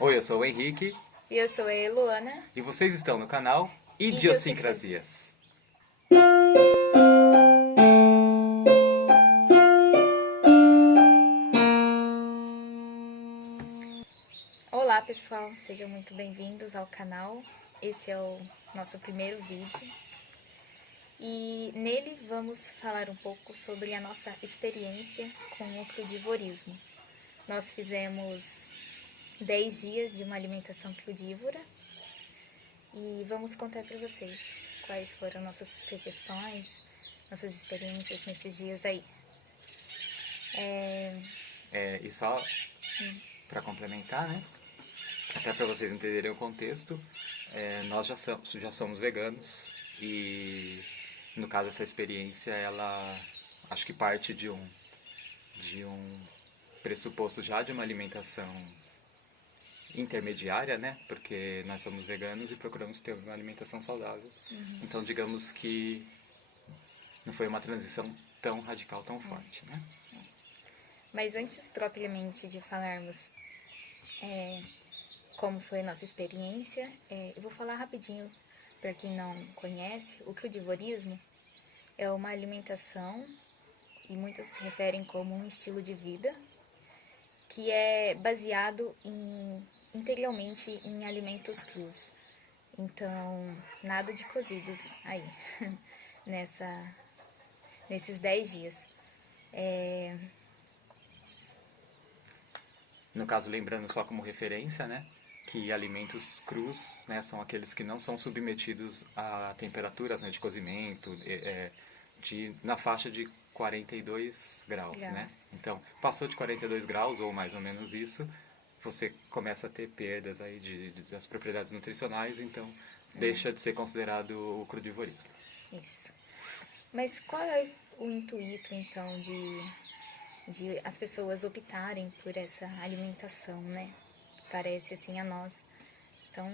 Oi, eu sou o Henrique E eu sou a Eluana. e vocês estão no canal Idiosincrasia. Idiosincrasias. Olá, pessoal, sejam muito bem-vindos ao canal. Esse é o nosso primeiro vídeo e nele vamos falar um pouco sobre a nossa experiência com o crudivorismo. Nós fizemos 10 dias de uma alimentação crudívora e vamos contar para vocês quais foram nossas percepções, nossas experiências nesses dias aí. E só para complementar, né? Até para vocês entenderem o contexto, nós já somos veganos e, no caso, essa experiência, ela acho que parte de um pressuposto já de uma alimentação intermediária, né? Porque nós somos veganos e procuramos ter uma alimentação saudável. Então, digamos que não foi uma transição tão radical, tão forte, né? Mas antes propriamente de falarmos como foi a nossa experiência, eu vou falar rapidinho para quem não conhece. O crudivorismo é uma alimentação, e muitos se referem como um estilo de vida, que é baseado integralmente em alimentos crus. Então, nada de cozidos aí, nesses 10 dias. No caso, lembrando só como referência, né, que alimentos crus, né, são aqueles que não são submetidos a temperaturas, né, de cozimento, na faixa de 42 graus, né? Graus. Então, passou de 42 graus ou mais ou menos isso, você começa a ter perdas aí das propriedades nutricionais, então deixa de ser considerado o crudivorismo. Isso. Mas qual é o intuito, então, de as pessoas optarem por essa alimentação, né? Parece assim a nós tão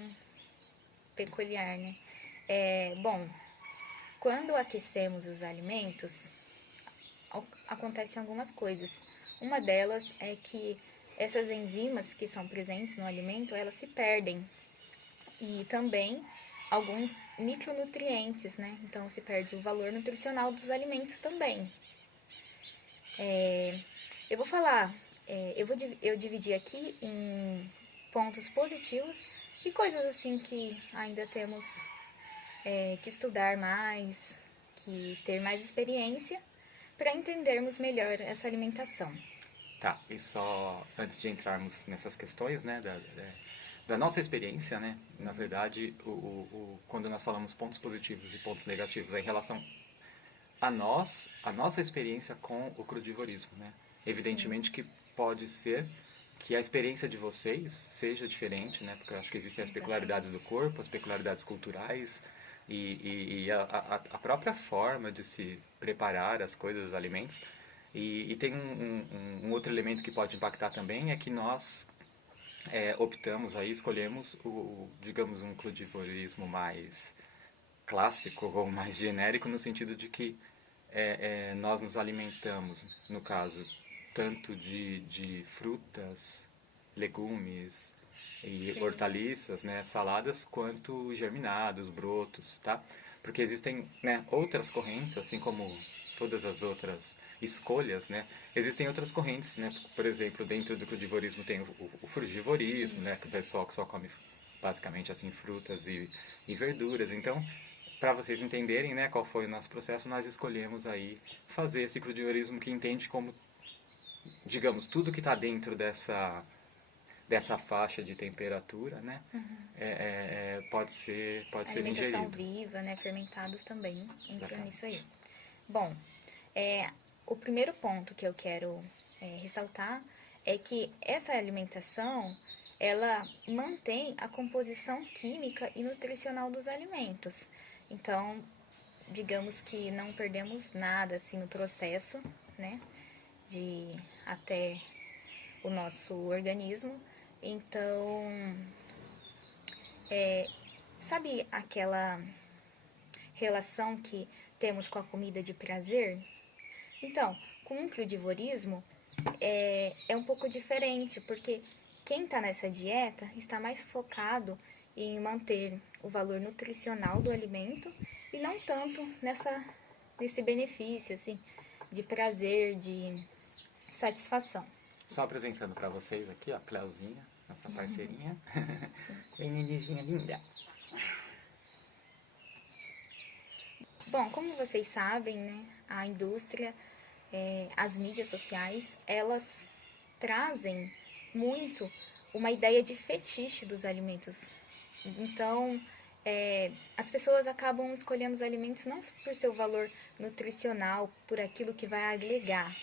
peculiar, né? Bom, quando aquecemos os alimentos, acontecem algumas coisas. Uma delas é que essas enzimas que são presentes no alimento, elas se perdem. E também alguns micronutrientes, né? Então se perde o valor nutricional dos alimentos também. Eu vou falar, eu dividi aqui em pontos positivos e coisas assim que ainda temos que estudar mais, que ter mais experiência para entendermos melhor essa alimentação. Tá, e só antes de entrarmos nessas questões, né, da nossa experiência, né, na verdade, quando nós falamos pontos positivos e pontos negativos, é em relação a nossa experiência com o crudivorismo, né? Sim, Evidentemente que pode ser que a experiência de vocês seja diferente, né? Porque eu acho que existem as peculiaridades do exatamente. corpo, as peculiaridades culturais e a própria forma de se preparar as coisas, os alimentos. E tem um outro elemento que pode impactar também, é que nós optamos aí, escolhemos digamos, um crudivorismo mais clássico ou mais genérico no sentido de que nós nos alimentamos, no caso, tanto de frutas, legumes e Sim, hortaliças, né, saladas, quanto germinados, brotos, tá? Porque existem, né, outras correntes, assim como todas as outras escolhas, né? Existem outras correntes, né? Por exemplo, dentro do crudivorismo tem o frugivorismo, né? isso. Que o pessoal que só come basicamente assim frutas e verduras. Então, para vocês entenderem, né, qual foi o nosso processo, nós escolhemos aí fazer esse crudivorismo que entende como, digamos, tudo que está dentro dessa faixa de temperatura, né, pode ser Alimentação ingerido. viva, né? Fermentados também entram nisso aí. Exatamente. Bom, o primeiro ponto que eu quero ressaltar é que essa alimentação ela mantém a composição química e nutricional dos alimentos. Então, digamos que não perdemos nada assim no processo, né, de até o nosso organismo. Então, sabe aquela relação que temos com a comida de prazer? Então, com o crudivorismo é um pouco diferente, porque quem está nessa dieta está mais focado em manter o valor nutricional do alimento e não tanto nesse benefício, assim, de prazer, de satisfação. Só apresentando para vocês aqui, ó, Cleuzinha, nossa parceirinha. Bem Ninizinha linda. Bom, como vocês sabem, né, a indústria, as mídias sociais, elas trazem muito uma ideia de fetiche dos alimentos. Então, as pessoas acabam escolhendo os alimentos não por seu valor nutricional, por aquilo que vai agregar,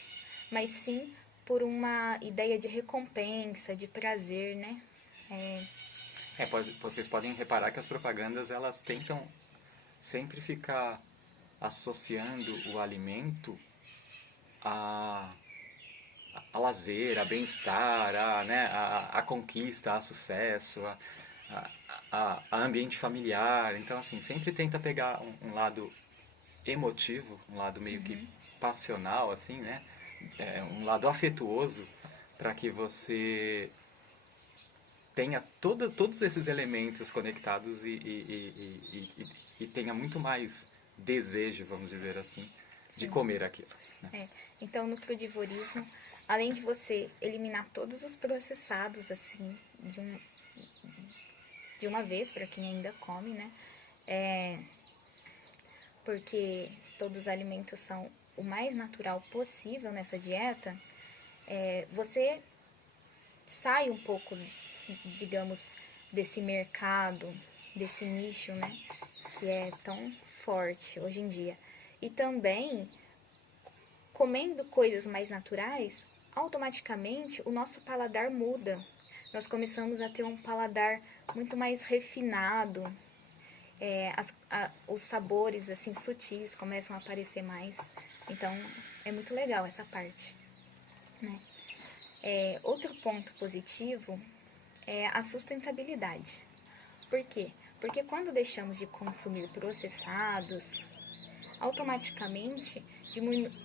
mas sim por uma ideia de recompensa, de prazer, né? Vocês podem reparar que as propagandas, elas tentam sempre ficar associando o alimento a lazer, a bem-estar, a conquista, a sucesso, a ambiente familiar. Então, assim, sempre tenta pegar um lado emotivo, um lado meio que passional, assim, né? Um lado afetuoso, para que você tenha todos esses elementos conectados e tenha muito mais desejo, vamos dizer assim, de comer aquilo. Né? Então, no crudivorismo, além de você eliminar todos os processados, assim, de uma vez, para quem ainda come, né? Porque todos os alimentos são o mais natural possível nessa dieta, você sai um pouco, digamos, desse mercado, desse nicho, né? Que é tão forte hoje em dia. E também, comendo coisas mais naturais, automaticamente o nosso paladar muda. Nós começamos a ter um paladar muito mais refinado, os sabores assim sutis começam a aparecer mais. Então, é muito legal essa parte, né? Outro ponto positivo é a sustentabilidade. Por quê? Porque quando deixamos de consumir processados, automaticamente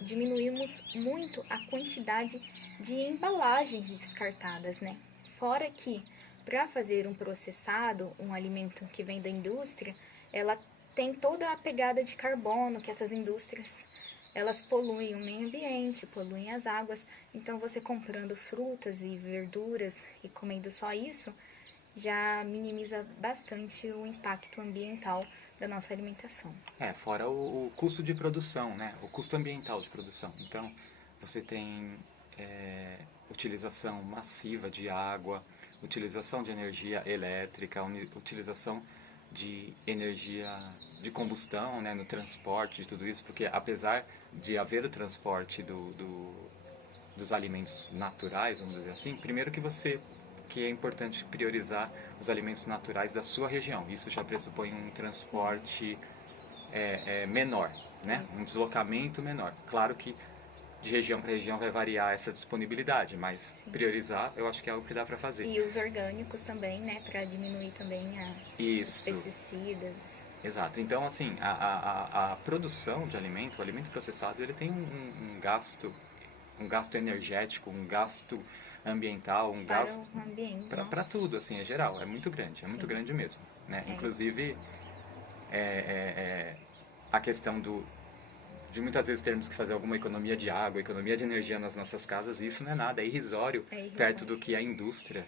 diminuímos muito a quantidade de embalagens descartadas, né? Fora que, para fazer um processado, um alimento que vem da indústria, ela tem toda a pegada de carbono que essas indústrias, elas poluem o meio ambiente, poluem as águas. Então, você comprando frutas e verduras e comendo só isso, já minimiza bastante o impacto ambiental da nossa alimentação. Fora o custo de produção, né? O custo ambiental de produção. Então, você tem utilização massiva de água, utilização de energia elétrica, utilização de energia de combustão, né, no transporte, de tudo isso, porque apesar de haver o transporte dos alimentos naturais, vamos dizer assim, primeiro que é importante priorizar os alimentos naturais da sua região. Isso já pressupõe um transporte menor, né? Um deslocamento menor. Claro que de região para região vai variar essa disponibilidade, mas priorizar eu acho que é algo que dá para fazer. E os orgânicos também, né? Para diminuir também os pesticidas. Exato. Então, assim, a produção de alimento, o alimento processado, ele tem um gasto energético, um gasto ambiental, um para gasto o ambiente, para tudo, assim, é geral, é muito grande, muito grande mesmo, né? Inclusive, a questão de muitas vezes termos que fazer alguma economia de água, economia de energia nas nossas casas, isso não é nada, é irrisório, perto do que a indústria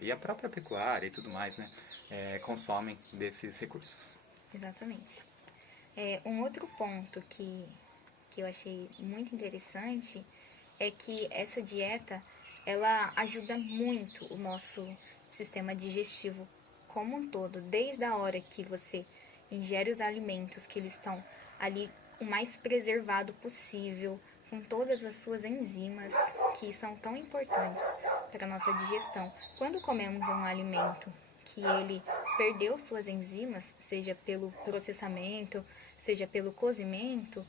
e a própria pecuária e tudo mais, né, consomem desses recursos. Exatamente. Um outro ponto que eu achei muito interessante é que essa dieta, ela ajuda muito o nosso sistema digestivo como um todo, desde a hora que você ingere os alimentos que eles estão ali o mais preservado possível, com todas as suas enzimas que são tão importantes para a nossa digestão. Quando comemos um alimento que ele perdeu suas enzimas, seja pelo processamento, seja pelo cozimento,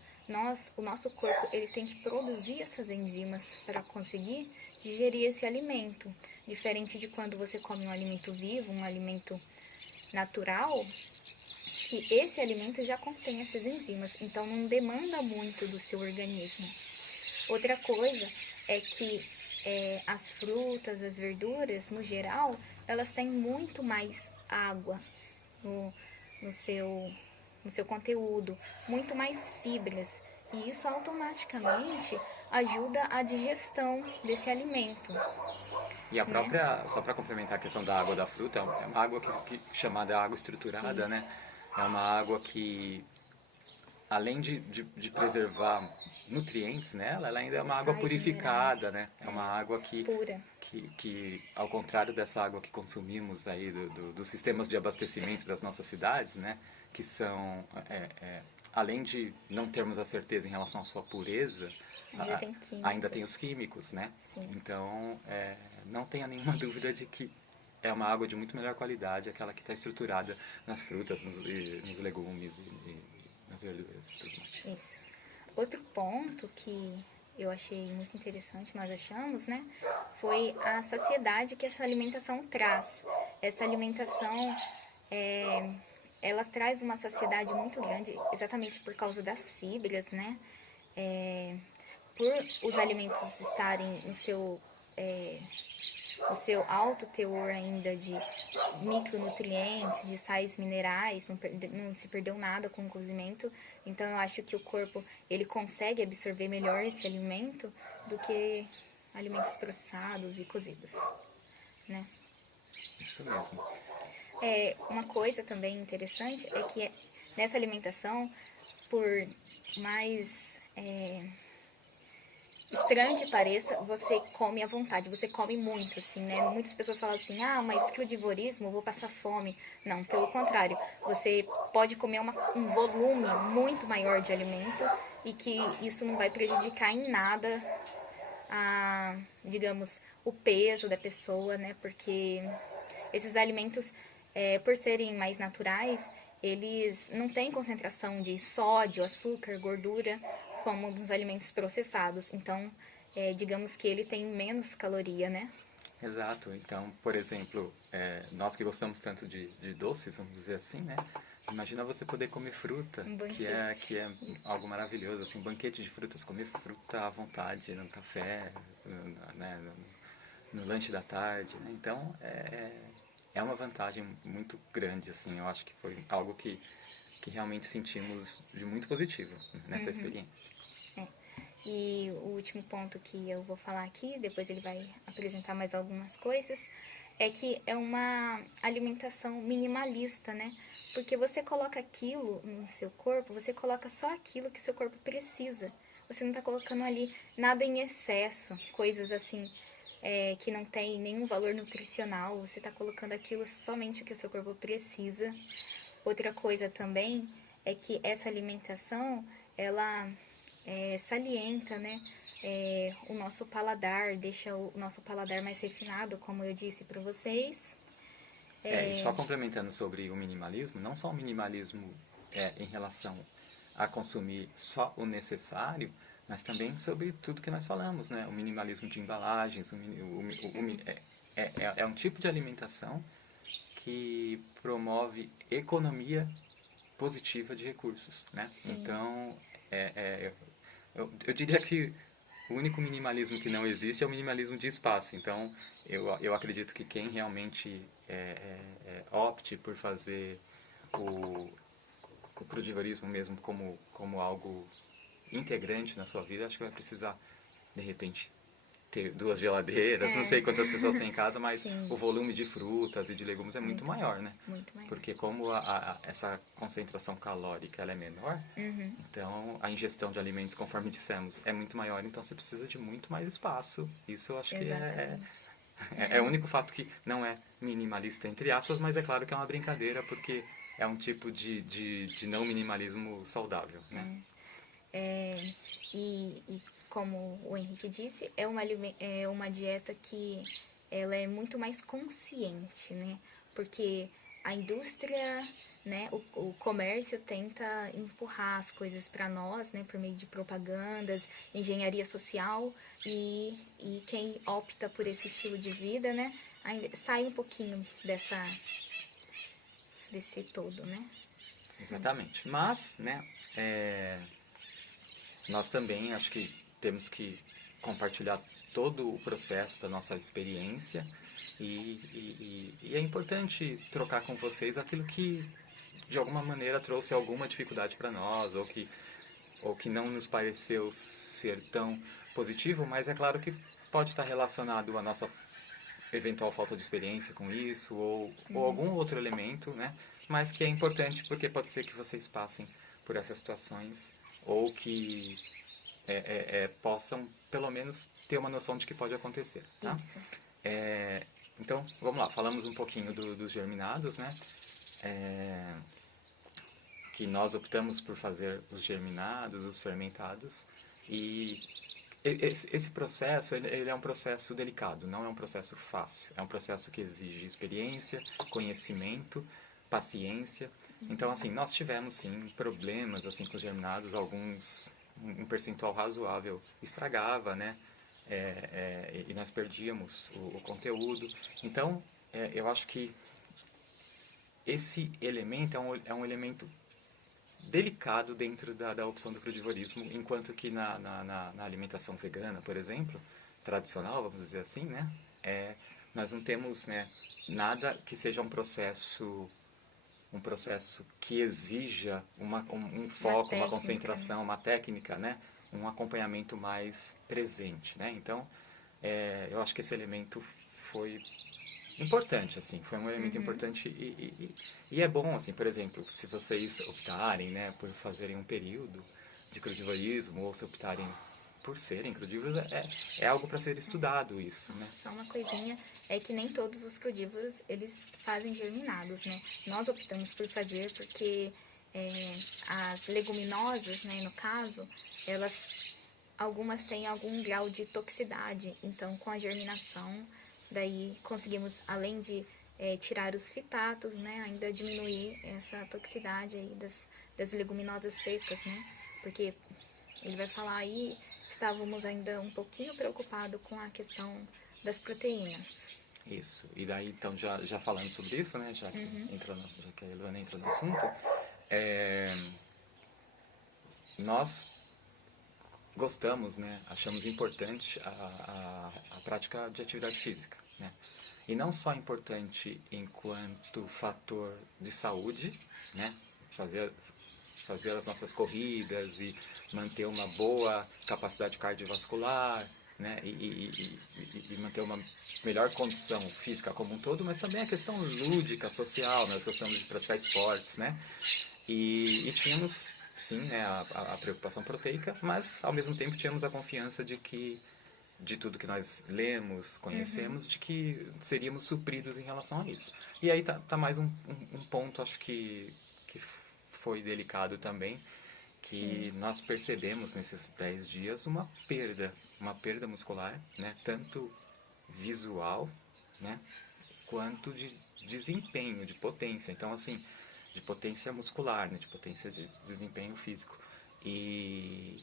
o nosso corpo ele tem que produzir essas enzimas para conseguir digerir esse alimento. Diferente de quando você come um alimento vivo, um alimento natural, que esse alimento já contém essas enzimas, então não demanda muito do seu organismo. Outra coisa é que as frutas, as verduras, no geral, elas têm muito mais água no, no seu, no seu conteúdo, muito mais fibras. E isso automaticamente ajuda a digestão desse alimento, E a né? própria, só para complementar a questão da água da fruta, é uma água chamada água estruturada, Isso, né? É uma água que, além de preservar nutrientes nela, ela ainda é uma água sais minerais, purificada, né? É uma água pura. que ao contrário dessa água que consumimos aí dos sistemas de abastecimento das nossas cidades, né? Que são, além de não termos a certeza em relação à sua pureza, Ainda tem ainda tem químicos. os químicos, né? Sim. Então, não tenha nenhuma dúvida de que é uma água de muito melhor qualidade, aquela que está estruturada nas frutas, nos legumes e nas verduras e tudo mais. Isso. Outro ponto que eu achei muito interessante, nós achamos, né? Foi a saciedade que essa alimentação traz. Essa alimentação, é, ela traz uma saciedade muito grande, exatamente por causa das fibras, né? É, por os alimentos estarem é, no seu alto teor ainda de micronutrientes, de sais minerais, não se perdeu nada com o cozimento. Então eu acho que o corpo ele consegue absorver melhor esse alimento do que alimentos processados e cozidos, né? Isso mesmo. Uma coisa também interessante é que nessa alimentação, por mais estranho que pareça, você come à vontade, você come muito, assim, né? Muitas pessoas falam assim, ah, mas crudivorismo, eu vou passar fome. Não, pelo contrário, você pode comer um volume muito maior de alimento e que isso não vai prejudicar em nada digamos, o peso da pessoa, né? Porque esses alimentos, por serem mais naturais, eles não têm concentração de sódio, açúcar, gordura, como nos alimentos processados. Então, digamos que ele tem menos caloria, né? Exato. Então, por exemplo, nós que gostamos tanto de doces, vamos dizer assim, né? Imagina você poder comer fruta, Um que banquete. é algo maravilhoso, assim, um banquete de frutas, comer fruta à vontade, no café, né, no lanche da tarde, né? Então, é uma vantagem muito grande, assim, eu acho que foi algo que realmente sentimos de muito positivo nessa experiência. E o último ponto que eu vou falar aqui, depois ele vai apresentar mais algumas coisas, é que é uma alimentação minimalista, né? Porque você coloca aquilo no seu corpo, você coloca só aquilo que o seu corpo precisa. Você não está colocando ali nada em excesso, coisas assim que não tem nenhum valor nutricional. Você está colocando aquilo somente o que o seu corpo precisa. Outra coisa também é que essa alimentação, ela salienta, né? O nosso paladar, deixa o nosso paladar mais refinado, como eu disse para vocês. E só complementando sobre o minimalismo, não só o minimalismo em relação a consumir só o necessário, mas também sobre tudo que nós falamos, né? O minimalismo de embalagens, é um tipo de alimentação que promove economia positiva de recursos, né? Sim, Então, eu diria que o único minimalismo que não existe é o minimalismo de espaço. Então, eu acredito que quem realmente opte por fazer o, o crudivorismo mesmo como algo integrante na sua vida, acho que vai precisar, de repente, ter duas geladeiras, não sei quantas pessoas tem em casa, mas o sim, volume de frutas e de legumes é muito muito, maior, né? muito maior. Porque como essa concentração calórica ela é menor, então a ingestão de alimentos, conforme dissemos, é muito maior, então você precisa de muito mais espaço. Isso eu acho que Exatamente. é o único fato que não é minimalista, entre aspas, mas é claro que é uma brincadeira, porque é um tipo de não minimalismo saudável, né? É, e como o Henrique disse, é uma dieta que ela é muito mais consciente, né? Porque a indústria, né, o comércio tenta empurrar as coisas para nós, né, por meio de propagandas, engenharia social e quem opta por esse estilo de vida, né, sai um pouquinho desse todo, né? Exatamente. Mas, né, nós também acho que temos que compartilhar todo o processo da nossa experiência e é importante trocar com vocês aquilo que de alguma maneira trouxe alguma dificuldade para nós ou que não nos pareceu ser tão positivo, mas é claro que pode estar relacionado à nossa eventual falta de experiência com isso ou algum outro elemento, né? Mas que é importante porque pode ser que vocês passem por essas situações ou que possam pelo menos ter uma noção de que pode acontecer, tá? Isso. Então, vamos lá, falamos um pouquinho dos germinados, né? Que nós optamos por fazer os germinados, os fermentados, e esse processo, ele é um processo delicado, não é um processo fácil, é um processo que exige experiência, conhecimento, paciência. Então, assim, nós tivemos, sim, problemas, assim, com os germinados, alguns, um percentual razoável estragava, né? E nós perdíamos o conteúdo. Então, eu acho que esse elemento é um elemento delicado dentro da opção do crudivorismo, enquanto que na alimentação vegana, por exemplo, tradicional, vamos dizer assim, né? Nós não temos, né, nada que seja um processo que exija um foco, uma concentração, uma técnica, né? Um acompanhamento mais presente, né? Então, eu acho que esse elemento foi importante, assim, foi um elemento importante e é bom, assim, por exemplo, se vocês optarem, né, por fazerem um período de crudivorismo ou se optarem por serem crudívoros, é algo para ser estudado isso, né? Só uma coisinha, é que nem todos os crudívoros, eles fazem germinados, né? Nós optamos por fazer porque as leguminosas, né, no caso, algumas têm algum grau de toxicidade, então com a germinação, daí conseguimos, além de tirar os fitatos, né, ainda diminuir essa toxicidade aí das leguminosas secas, né? Porque ele vai falar aí, estávamos ainda um pouquinho preocupados com a questão das proteínas. Isso. E daí, então, já falando sobre isso, né, já que a Luana entrou no assunto, nós gostamos, né, achamos importante a prática de atividade física, né? E não só importante enquanto fator de saúde, né, fazer as nossas corridas e manter uma boa capacidade cardiovascular, né, e manter uma melhor condição física como um todo, mas também a questão lúdica, social, nós gostamos de praticar esportes, né, e tínhamos, sim, né, a preocupação proteica, mas ao mesmo tempo tínhamos a confiança de tudo que nós lemos, conhecemos, de que seríamos supridos em relação a isso. E aí tá mais um ponto, acho que foi delicado também, que nós percebemos nesses 10 dias uma perda muscular, né, tanto visual, né, quanto de desempenho, de potência. Então, assim, de potência muscular, né, de potência de desempenho físico. E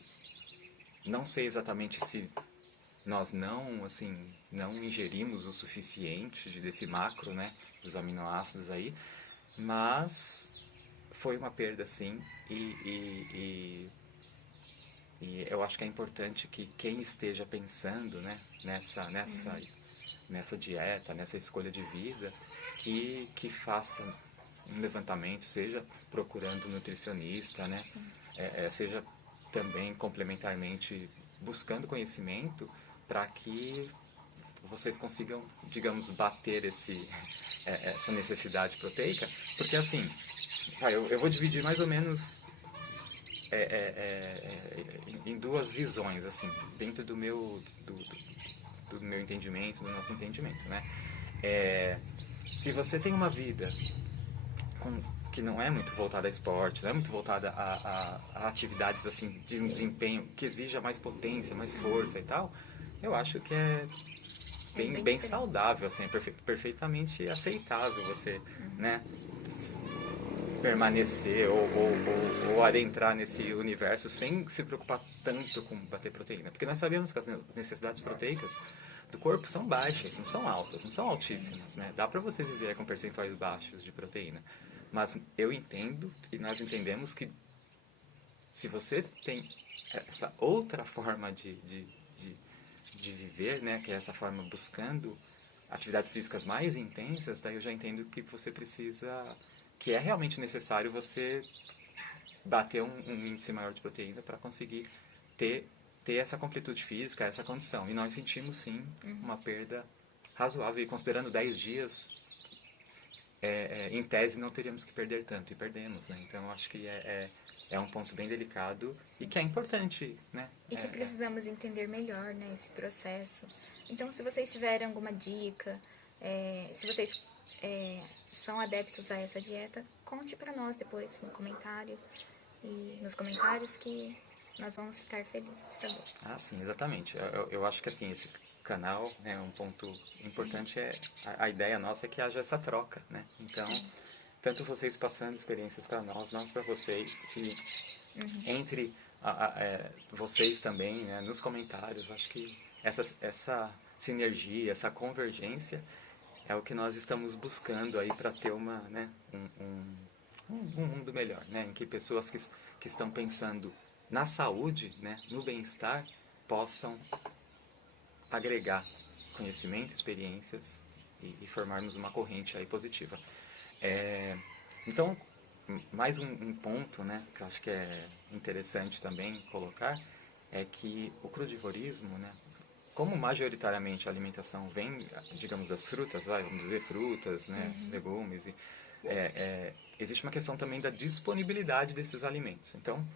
não sei exatamente se nós não ingerimos o suficiente desse macro, né, dos aminoácidos aí, mas foi uma perda sim e eu acho que é importante que quem esteja pensando, né, nessa dieta, nessa escolha de vida, que faça um levantamento, seja procurando um nutricionista, né, seja também complementarmente buscando conhecimento para que vocês consigam, digamos, bater essa necessidade proteica, porque assim, eu vou dividir mais ou menos em duas visões, assim, dentro do meu entendimento, do nosso entendimento, né? Se você tem uma vida que não é muito voltada a esporte, não é muito voltada a atividades assim de um desempenho que exija mais potência, mais força e tal, eu acho que é bem saudável, assim, é perfeitamente aceitável você, né, permanecer ou adentrar nesse universo sem se preocupar tanto com bater proteína. Porque nós sabemos que as necessidades proteicas do corpo são baixas, não são altas, não são altíssimas, né? Dá pra você viver com percentuais baixos de proteína. Mas eu entendo e nós entendemos que se você tem essa outra forma de viver, né, que é essa forma buscando atividades físicas mais intensas, daí eu já entendo que você precisa, que é realmente necessário você bater um índice maior de proteína para conseguir ter, ter essa completude física, essa condição. E nós sentimos sim uma perda razoável, e considerando 10 dias, em tese não teríamos que perder tanto, e perdemos, né? Então eu acho que é um ponto bem delicado e que é importante, né? E que precisamos entender melhor, né, esse processo. Então, se vocês tiverem alguma dica, se vocês são adeptos a essa dieta, conte para nós depois no comentário. E nos comentários que nós vamos ficar felizes de saber. Ah, sim, exatamente. Eu acho que assim, esse canal, né, um ponto importante é a ideia nossa é que haja essa troca, né? Então, tanto vocês passando experiências para nós para vocês, e entre vocês também, né, nos comentários, eu acho que essa sinergia, essa convergência é o que nós estamos buscando aí para ter uma, né, um mundo melhor, né, em que pessoas que estão pensando na saúde, né, no bem-estar, possam agregar conhecimento, experiências e formarmos uma corrente aí positiva. Então, mais um ponto, né, que eu acho que é interessante também colocar, é que o crudivorismo, né, como majoritariamente a alimentação vem, digamos, das frutas, vamos dizer frutas, né, legumes, existe uma questão também da disponibilidade desses alimentos. Então,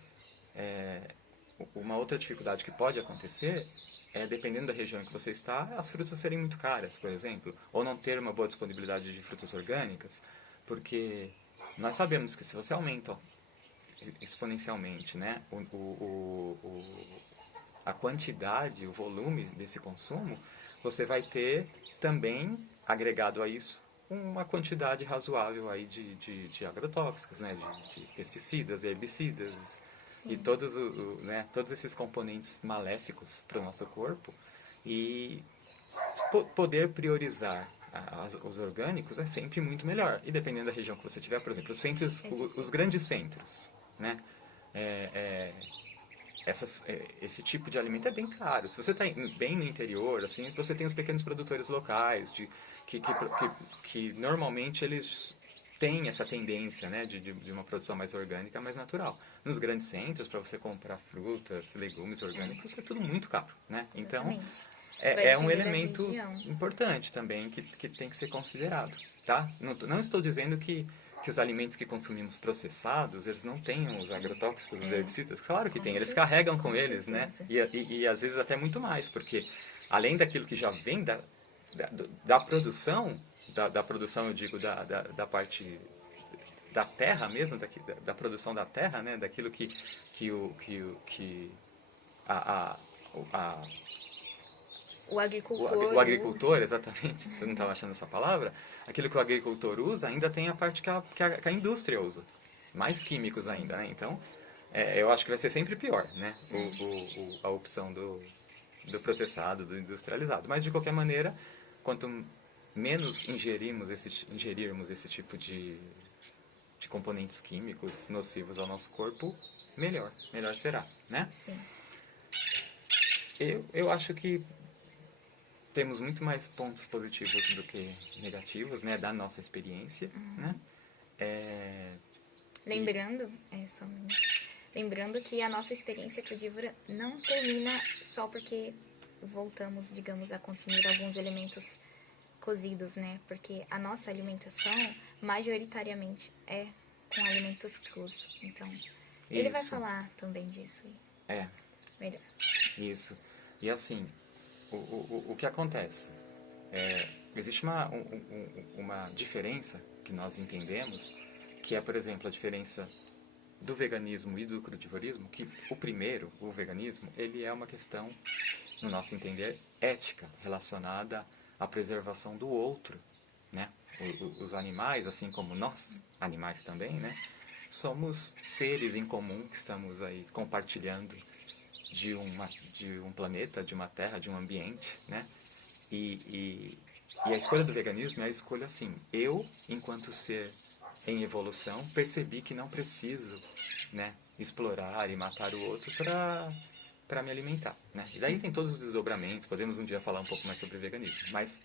uma outra dificuldade que pode acontecer é, dependendo da região em que você está, as frutas serem muito caras, por exemplo, ou não ter uma boa disponibilidade de frutas orgânicas, porque nós sabemos que se você aumenta exponencialmente, né, a quantidade, o volume desse consumo, você vai ter também, agregado a isso, uma quantidade razoável aí de agrotóxicos, né, de pesticidas, herbicidas e Sim. né, todos esses componentes maléficos para o nosso corpo. E poder priorizar os orgânicos é sempre muito melhor. E dependendo da região que você tiver, por exemplo, os centros, os grandes centros, né? Esse tipo de alimento é bem caro. Se você está bem no interior, assim, você tem os pequenos produtores locais, que normalmente eles têm essa tendência, né, de uma produção mais orgânica, mais natural. Nos grandes centros, para você comprar frutas, legumes orgânicos, é tudo muito caro, né? Então, Exatamente. Vai é um depender da elemento região. importante também que tem que ser considerado, tá? Não estou dizendo que os alimentos que consumimos processados, eles não tenham os agrotóxicos, os herbicidas. Claro que tem, eles carregam com eles, né? certeza. E às vezes até muito mais, porque além daquilo que já vem da produção, da produção, eu digo, da parte da terra mesmo, da produção da terra, né? Daquilo que a, a, O agricultor o usa. agricultor, exatamente, eu não estava achando essa palavra, aquilo que o agricultor usa, ainda tem a parte que a indústria usa. Mais químicos ainda, né? Então, eu acho que vai ser sempre pior, né? A opção do processado, do industrializado. Mas, de qualquer maneira, quanto menos ingerirmos esse tipo de componentes químicos nocivos ao nosso corpo, melhor será, né? Sim. Eu acho que temos muito mais pontos positivos do que negativos, né, da nossa experiência, né? Lembrando, só um minuto. Lembrando que a nossa experiência crudívora não termina só porque voltamos, digamos, a consumir alguns elementos cozidos, né? Porque a nossa alimentação majoritariamente é com alimentos crus. Então, ele vai Isso, falar também disso é, melhor. isso. E assim, o que acontece? Existe uma diferença que nós entendemos, que é, por exemplo, a diferença do veganismo e do crudivorismo, que o primeiro, o veganismo, ele é uma questão, no nosso entender, ética, relacionada à preservação do outro, né? Os animais, assim como nós, animais também, né? Somos seres em comum que estamos aí compartilhando de um planeta, de uma terra, de um ambiente, né? E a escolha do veganismo é a escolha assim, eu, enquanto ser em evolução, percebi que não preciso, né, explorar e matar o outro para me alimentar, né? E daí tem todos os desdobramentos, podemos um dia falar um pouco mais sobre veganismo, mas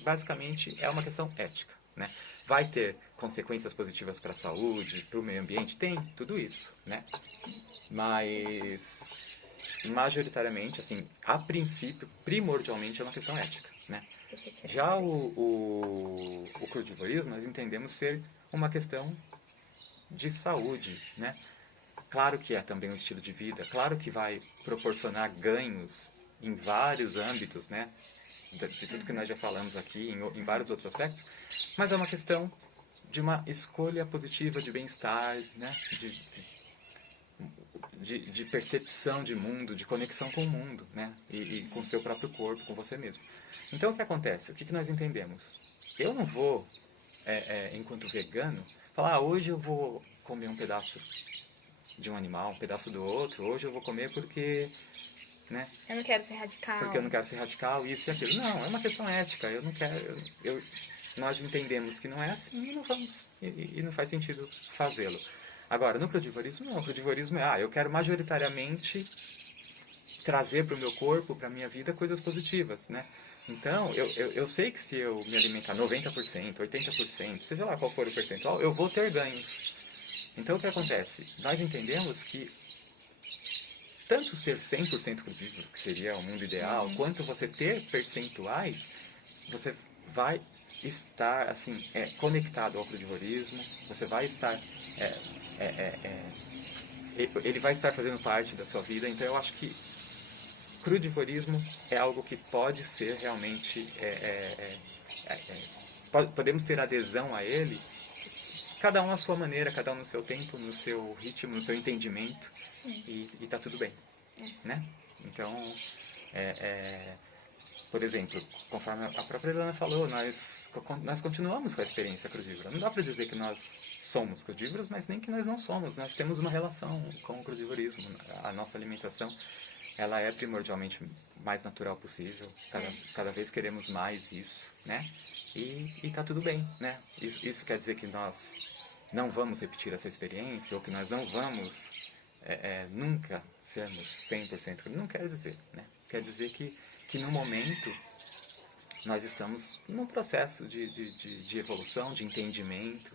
basicamente é uma questão ética, né? Vai ter consequências positivas para a saúde, para o meio ambiente? Tem, tudo isso, né? Mas majoritariamente, assim, a princípio, primordialmente é uma questão ética, né? Deixa eu tirar Já daqui. o crudivorismo nós entendemos ser uma questão de saúde, né? Claro que é também um estilo de vida, claro que vai proporcionar ganhos em vários âmbitos, né? De tudo que nós já falamos aqui, em vários outros aspectos, mas é uma questão de uma escolha positiva de bem-estar, né? De percepção de mundo, de conexão com o mundo, né? E com o seu próprio corpo, com você mesmo. Então, o que acontece? O que nós entendemos? Eu não vou, enquanto vegano, falar, hoje eu vou comer um pedaço de um animal, um pedaço do outro, hoje eu vou comer porque, né? Eu não quero ser radical. Porque eu não quero ser radical, isso e aquilo. Não, é uma questão ética, eu não quero... nós entendemos que não é assim e não vamos, e não faz sentido fazê-lo. Agora, no crudivorismo, não. O crudivorismo é, eu quero majoritariamente trazer para o meu corpo, para a minha vida, coisas positivas, né? Então, eu sei que se eu me alimentar 90%, 80%, seja lá qual for o percentual, eu vou ter ganhos. Então, o que acontece? Nós entendemos que tanto ser 100% crudívoro, que seria o mundo ideal, quanto você ter percentuais, você vai estar assim conectado ao crudivorismo, você vai estar ele vai estar fazendo parte da sua vida. Então eu acho que crudivorismo é algo que pode ser realmente podemos ter adesão a ele, cada um à sua maneira, cada um no seu tempo, no seu ritmo, no seu entendimento. Sim. E tá tudo bem, né? Então por exemplo, conforme a própria Helena falou, nós continuamos com a experiência crudívora. Não dá para dizer que nós somos crudívoros, mas nem que nós não somos. Nós temos uma relação com o crudivorismo. A nossa alimentação, ela é primordialmente mais natural possível. Cada vez queremos mais isso, né? E tá tudo bem, né? Isso quer dizer que nós não vamos repetir essa experiência ou que nós não vamos nunca sermos 100% crudívoros. Não quer dizer, né? Quer dizer que no momento nós estamos num processo de evolução, de entendimento,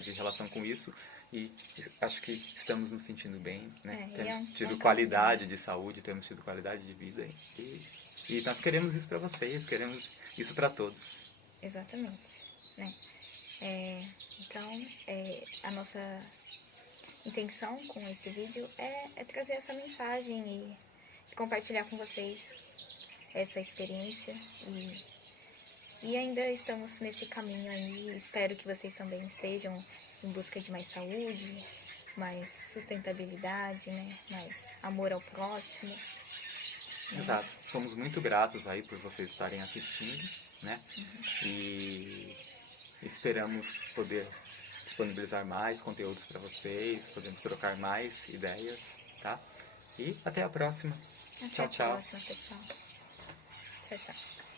de relação com isso, e acho que estamos nos sentindo bem, né? Temos tido qualidade de saúde, temos tido qualidade de vida, e nós queremos isso para vocês, queremos isso para todos. Exatamente, né? Então, a nossa intenção com esse vídeo é trazer essa mensagem e compartilhar com vocês essa experiência e ainda estamos nesse caminho aí. Espero que vocês também estejam em busca de mais saúde, mais sustentabilidade, né? Mais amor ao próximo. Exato. Somos muito gratos aí por vocês estarem assistindo, né? E esperamos poder disponibilizar mais conteúdos para vocês, podemos trocar mais ideias, tá? E até a próxima. Até Tchau, a tchau. próxima, pessoal. Tchau, tchau.